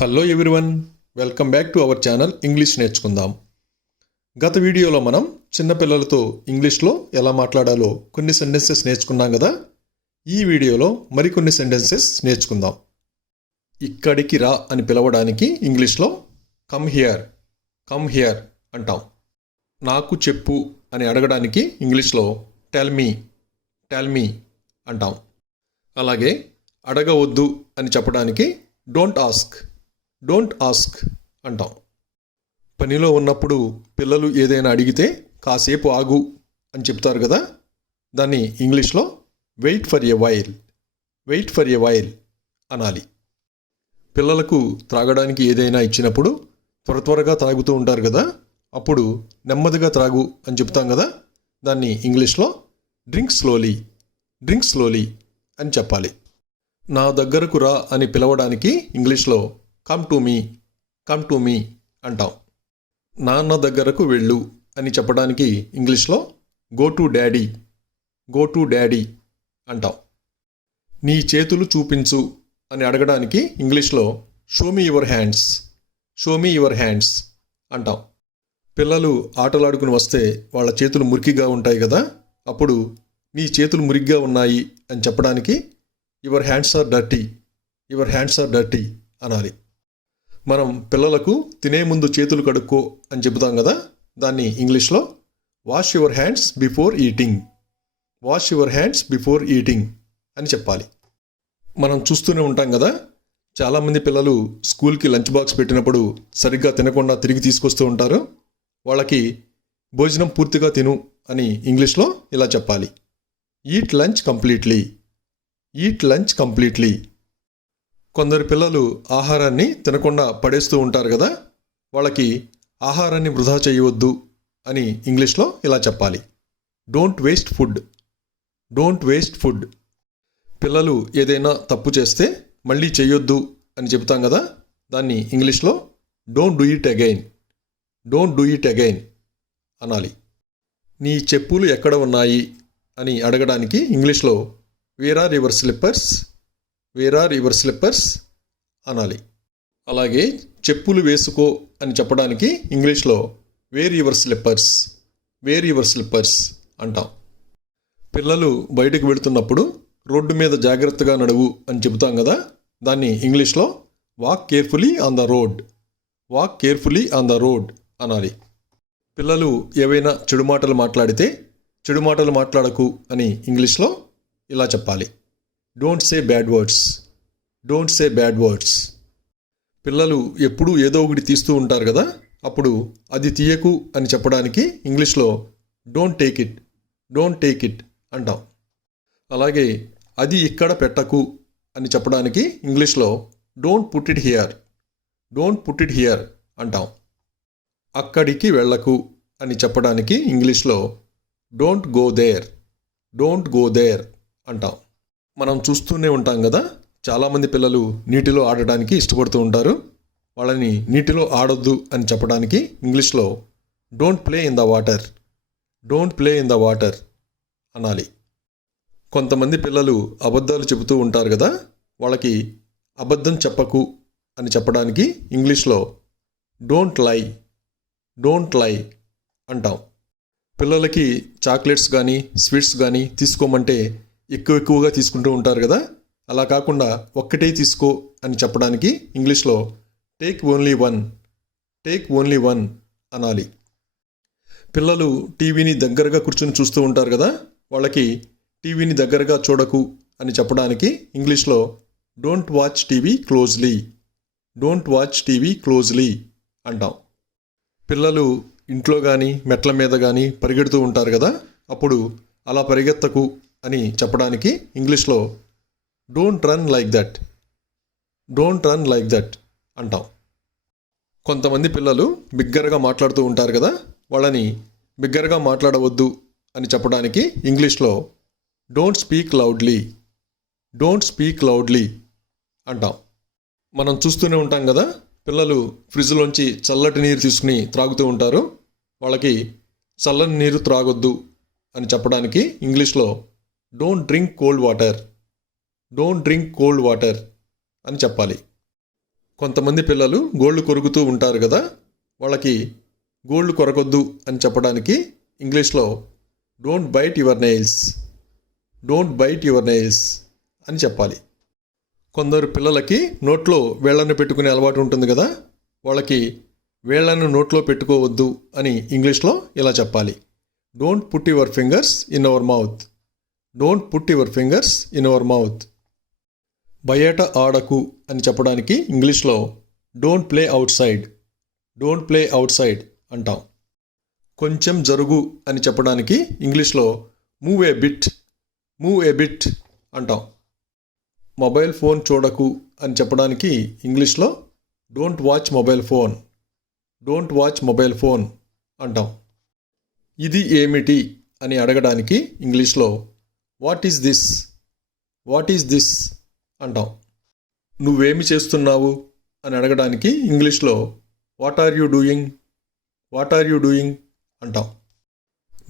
Hello everyone, welcome back to our channel English నేర్చుకుందాం. గత వీడియోలో మనం చిన్నపిల్లలతో ఇంగ్లీష్లో ఎలా మాట్లాడాలో కొన్ని సెంటెన్సెస్ నేర్చుకున్నాం కదా. ఈ వీడియోలో మరికొన్ని సెంటెన్సెస్ నేర్చుకుందాం. ఇక్కడికి రా అని పిలవడానికి ఇంగ్లీష్లో కమ్ హియర్ అంటాం. నాకు చెప్పు అని అడగడానికి ఇంగ్లీష్లో టెల్ మీ అంటాం. అలాగే అడగవద్దు అని చెప్పడానికి డోంట్ ఆస్క్ అంటాం. పనిలో ఉన్నప్పుడు పిల్లలు ఏదైనా అడిగితే కాసేపు ఆగు అని చెప్తారు కదా, దాన్ని ఇంగ్లీష్లో వెయిట్ ఫర్ ఎ వైల్ అనాలి. పిల్లలకు త్రాగడానికి ఏదైనా ఇచ్చినప్పుడు త్వరగా త్రాగుతూ ఉంటారు కదా, అప్పుడు నెమ్మదిగా త్రాగు అని చెప్తాం కదా, దాన్ని ఇంగ్లీష్లో డ్రింక్ స్లోలీ అని చెప్పాలి. నా దగ్గరకు రా అని పిలవడానికి ఇంగ్లీష్లో కమ్ టు మీ అంటాం. నాన్న దగ్గరకు వెళ్ళు అని చెప్పడానికి ఇంగ్లీష్లో గో టు డాడీ అంటాం. నీ చేతులు చూపించు అని అడగడానికి ఇంగ్లీష్లో షో మీ యువర్ హ్యాండ్స్ అంటాం. పిల్లలు ఆటలాడుకుని వస్తే వాళ్ళ చేతులు మురికిగా ఉంటాయి కదా, అప్పుడు నీ చేతులు మురికిగా ఉన్నాయి అని చెప్పడానికి యువర్ హ్యాండ్స్ ఆర్ డర్టీ అనాలి. మనం పిల్లలకు తినే ముందు చేతులు కడుక్కో అని చెబుతాం కదా, దాన్ని ఇంగ్లీష్లో wash your hands before eating అని చెప్పాలి. మనం చూస్తూనే ఉంటాం కదా, చాలామంది పిల్లలు స్కూల్కి లంచ్ బాక్స్ పెట్టినప్పుడు సరిగ్గా తినకుండా తిరిగి తీసుకొస్తూ ఉంటారు. వాళ్ళకి భోజనం పూర్తిగా తిను అని ఇంగ్లీష్లో ఇలా చెప్పాలి, ఈట్ లంచ్ కంప్లీట్లీ. కొందరు పిల్లలు ఆహారాన్ని తినకుండా పడేస్తూ ఉంటారు కదా, వాళ్ళకి ఆహారాన్ని వృధా చేయవద్దు అని ఇంగ్లీష్లో ఇలా చెప్పాలి, డోంట్ వేస్ట్ ఫుడ్. పిల్లలు ఏదైనా తప్పు చేస్తే మళ్ళీ చేయొద్దు అని చెబుతాం కదా, దాన్ని ఇంగ్లీష్లో డోంట్ డూ ఇట్ అగైన్ అనాలి. నీ చెప్పులు ఎక్కడ ఉన్నాయి అని అడగడానికి ఇంగ్లీష్లో వేర్ ఆర్ యువర్ స్లిప్పర్స్ అనాలి. అలాగే చెప్పులు వేసుకో అని చెప్పడానికి ఇంగ్లీష్లో వేర్ యువర్ స్లిప్పర్స్ అంటాం. పిల్లలు బయటకు వెళుతున్నప్పుడు రోడ్డు మీద జాగ్రత్తగా నడువు అని చెబుతాం కదా, దాన్ని ఇంగ్లీష్లో walk carefully on the road అనాలి. పిల్లలు ఏవైనా చెడు మాటలు మాట్లాడితే చెడు మాటలు మాట్లాడకు అని ఇంగ్లీష్లో ఇలా చెప్పాలి, డోంట్ సే బ్యాడ్ వర్డ్స్. పిల్లలు ఎప్పుడూ ఏదో ఒకటి తీస్తూ ఉంటారు కదా, అప్పుడు అది తీయకు అని చెప్పడానికి ఇంగ్లీష్లో డోంట్ టేక్ ఇట్ అంటాం. అలాగే అది ఇక్కడ పెట్టకు అని చెప్పడానికి ఇంగ్లీష్లో డోంట్ పుట్ ఇట్ హియర్ అంటాం. అక్కడికి వెళ్ళకు అని చెప్పడానికి ఇంగ్లీష్లో డోంట్ గో దేర్ అంటాం. మనం చూస్తూనే ఉంటాం కదా, చాలామంది పిల్లలు నీటిలో ఆడడానికి ఇష్టపడుతూ ఉంటారు. వాళ్ళని నీటిలో ఆడొద్దు అని చెప్పడానికి ఇంగ్లీష్లో don't play in the water అనాలి. కొంతమంది పిల్లలు అబద్ధాలు చెబుతూ ఉంటారు కదా, వాళ్ళకి అబద్ధం చెప్పకు అని చెప్పడానికి ఇంగ్లీష్లో డోంట్ లై అంటాం. పిల్లలకి చాక్లెట్స్ కానీ స్వీట్స్ కానీ తీసుకోమంటే ఎక్కువగా తీసుకుంటూ ఉంటారు కదా, అలా కాకుండా ఒక్కటే తీసుకో అని చెప్పడానికి ఇంగ్లీష్లో టేక్ ఓన్లీ వన్ అనాలి. పిల్లలు టీవీని దగ్గరగా కూర్చొని చూస్తూ ఉంటారు కదా, వాళ్ళకి టీవీని దగ్గరగా చూడకు అని చెప్పడానికి ఇంగ్లీష్లో డోంట్ వాచ్ టీవీ క్లోజ్లీ అంటాం. పిల్లలు ఇంట్లో కానీ మెట్ల మీద కానీ పరిగెడుతూ ఉంటారు కదా, అప్పుడు అలా పరిగెత్తకు అని చెప్పడానికి ఇంగ్లీష్లో డోంట్ రన్ లైక్ దట్ అంటాం. కొంతమంది పిల్లలు బిగ్గరగా మాట్లాడుతూ ఉంటారు కదా, వాళ్ళని బిగ్గరగా మాట్లాడవద్దు అని చెప్పడానికి ఇంగ్లీష్లో డోంట్ స్పీక్ లౌడ్లీ అంటాం. మనం చూస్తూనే ఉంటాం కదా, పిల్లలు ఫ్రిడ్జ్లోంచి చల్లటి నీరు తీసుకుని త్రాగుతూ ఉంటారు. వాళ్ళకి చల్లని నీరు త్రాగొద్దు అని చెప్పడానికి ఇంగ్లీష్లో డోంట్ డ్రింక్ కోల్డ్ వాటర్ అని చెప్పాలి. కొంతమంది పిల్లలు గోళ్ళు కొరుకుతూ ఉంటారు కదా, వాళ్ళకి గోళ్ళు కొరకొద్దు అని చెప్పడానికి ఇంగ్లీష్లో don't byte your nails, don't byte your nails అని చెప్పాలి. కొందరు పిల్లలకి నోట్లో వేళ్ళను పెట్టుకునే అలవాటు ఉంటుంది కదా, వాళ్ళకి వేళ్ళను నోట్లో పెట్టుకోవద్దు అని ఇంగ్లీష్లో ఇలా చెప్పాలి. Don't put your fingers in our mouth, don't put your fingers in our mouth. బయట ఆడకు అని చెప్పడానికి ఇంగ్లీష్లో don't play out side, don't play out side అంటాం. కొంచెం జరుగు అని చెప్పడానికి ఇంగ్లీష్లో move A bit, move A bit అంటాం. మొబైల్ ఫోన్ చూడకు అని చెప్పడానికి ఇంగ్లీష్లో don't watch mobile phone, don't watch mobile phone అంటాం. ఇది ఏమిటి అని అడగడానికి ఇంగ్లీష్లో what is this, what is this అంటాం. నువ్వేమి చేస్తున్నావు అని అడగడానికి ఇంగ్లీష్లో what are you doing, what are you doing అంటాం.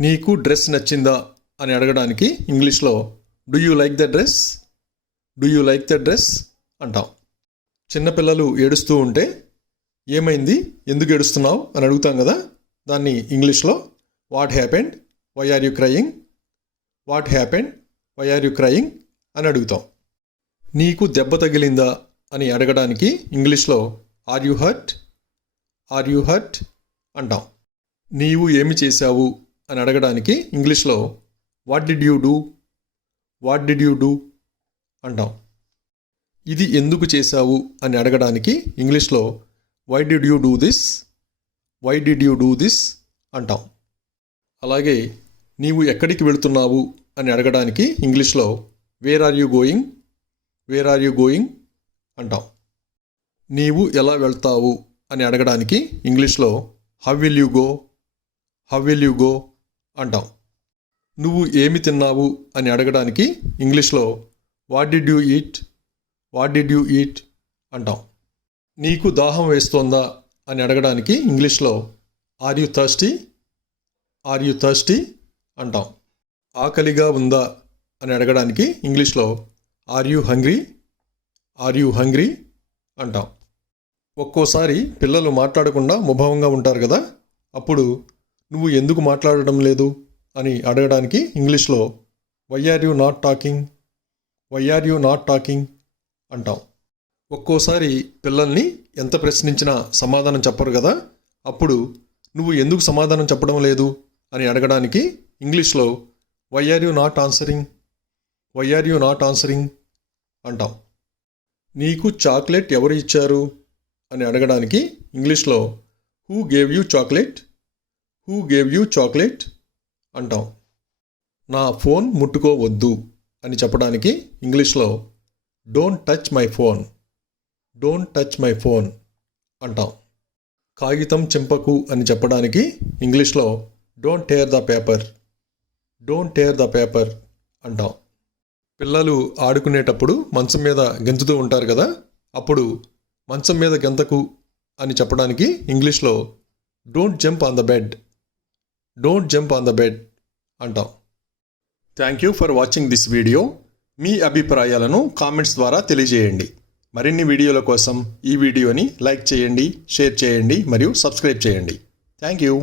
నీకు డ్రెస్ నచ్చిందా అని అడగడానికి ఇంగ్లీష్లో do you like the dress, do you like the dress అంటాం. చిన్నపిల్లలు ఏడుస్తూ ఉంటే ఏమైంది, ఎందుకు ఏడుస్తున్నావు అని అడుగుతాం కదా, దాన్ని ఇంగ్లీష్లో what happened, why are you crying, what happened, why are you crying అని అడుగుతాం. నీకు దెబ్బ తగిలిందా అని అడగడానికి ఇంగ్లీష్లో are you hurt, are you hurt అంటాం. నీవు ఏమి చేశావు అని అడగడానికి ఇంగ్లీష్లో what did you do, what did you do అంటాం. ఇది ఎందుకు చేశావు అని అడగడానికి ఇంగ్లీష్లో why did you do this, why did you do this అంటాం. అలాగే నీవు ఎక్కడికి వెళుతున్నావు అని అడగడానికి ఇంగ్లీష్లో wear are you going, where are you going అంటాం. నీవు ఎలా వెళ్తావు అని అడగడానికి ఇంగ్లీష్లో how will you go, how will you go అంటాం. నువ్వు ఏమి తిన్నావు అని అడగడానికి ఇంగ్లీష్లో what did you eat, what did you eat అంటాం. నీకు దాహం వేస్తోందా అని అడగడానికి ఇంగ్లీష్లో are you thirsty, are you thirsty అంటాం. ఆకలిగా ఉందా అని అడగడానికి ఇంగ్లీష్లో are you hungry, are you hungry అంటాం. ఒక్కోసారి పిల్లలు మాట్లాడకుండా ముభావంగా ఉంటారు కదా, అప్పుడు నువ్వు ఎందుకు మాట్లాడడం లేదు అని అడగడానికి ఇంగ్లీష్లో why are you not talking, why are you not talking అంటాం. ఒక్కోసారి పిల్లల్ని ఎంత ప్రశ్నించినా సమాధానం చెప్పరు కదా, అప్పుడు నువ్వు ఎందుకు సమాధానం చెప్పడం లేదు అని అడగడానికి ఇంగ్లీష్లో why are you not answering, why are you not answering అంటాం. నీకు చాక్లెట్ ఎవరు ఇచ్చారు అని అడగడానికి ఇంగ్లీష్లో who gave you chocolate, who gave you chocolate అంటాం. నా ఫోన్ ముట్టుకోవద్దు అని చెప్పడానికి ఇంగ్లీష్లో don't touch my phone, don't touch my phone అంటాం. కాగితం చింపకు అని చెప్పడానికి ఇంగ్లీష్లో don't tear the paper, don't tear the paper అంటాం. పిల్లలు ఆడుకునేటప్పుడు మంచం మీద గెంతుతూ ఉంటారు కదా, అప్పుడు మంచం మీద గెంతకు అని చెప్పడానికి ఇంగ్లీష్లో don't jump on the bed, don't jump on the bed అంటాం. Thank you for watching this video. మీ అభిప్రాయాలను కామెంట్స్ ద్వారా తెలియజేయండి. మరిన్ని వీడియోల కోసం ఈ వీడియోని లైక్ చేయండి, షేర్ చేయండి మరియు సబ్స్క్రైబ్ చేయండి. Thank you.